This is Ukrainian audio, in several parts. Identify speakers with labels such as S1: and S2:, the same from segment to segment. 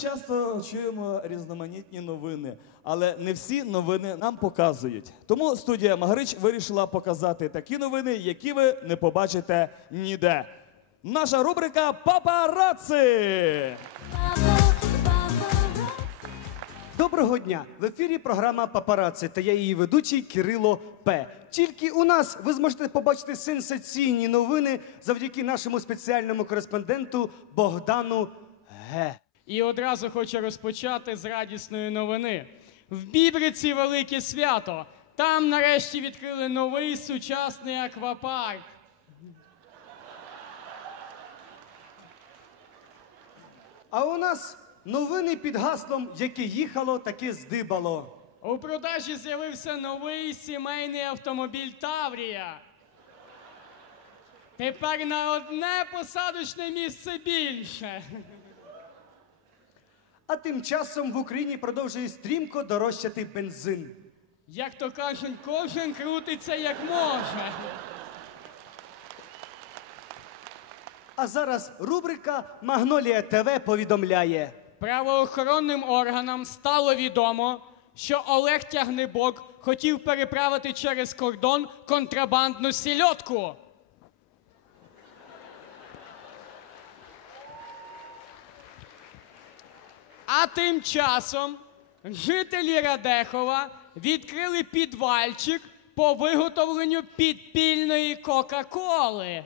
S1: часто чуємо різноманітні новини, але не всі новини нам показують. Тому студія Магарич вирішила показати такі новини, які ви не побачите ніде. Наша рубрика Папараци!
S2: Доброго дня! В ефірі програма Папараці та я її ведучий Кирило П. Тільки у нас ви зможете побачити сенсаційні новини завдяки нашому спеціальному кореспонденту Богдану Г.
S3: І одразу хочу розпочати з радісної новини. В Бібриці велике свято. Там нарешті відкрили новий сучасний аквапарк.
S2: А у нас новини під гаслом Яке їхало, таке здибало.
S3: У продажі з'явився новий сімейний автомобіль Таврія. Тепер на одне посадочне місце більше.
S2: А тим часом в Україні продовжує стрімко дорожчати бензин.
S3: Як то кажуть, кожен крутиться як може.
S2: А зараз рубрика Магнолія ТВ повідомляє.
S3: Правоохоронним органам стало відомо, що Олег Тягнебок хотів переправити через кордон контрабандну сільотку. А тим часом жителі Радехова відкрили підвальчик по виготовленню підпільної Кока-Коли.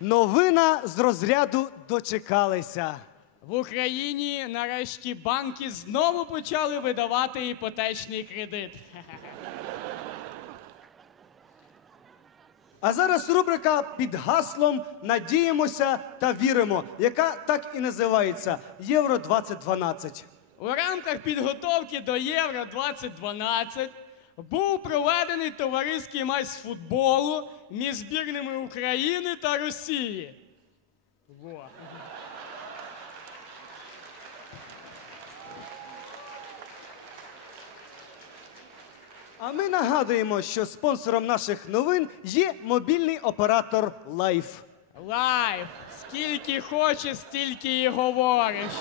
S2: Новина з розряду дочекалися.
S3: В Україні нарешті банки знову почали видавати іпотечний кредит.
S2: А зараз рубрика під гаслом Надіємося та віримо, яка так і називається Євро 2012.
S3: У рамках підготовки до Євро 2012 був проведений товариський матч з футболу між збірними України та Росії. Во.
S2: А ми нагадуємо, що спонсором наших новин є мобільний оператор Лайф.
S3: Лайф. Скільки хочеш, стільки і говориш.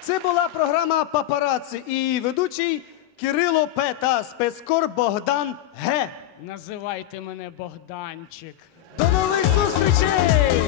S2: Це була програма Папараці і її ведучий Кирило П. та спецкор Богдан Г.
S3: Називайте мене Богданчик.
S2: До нових зустрічей!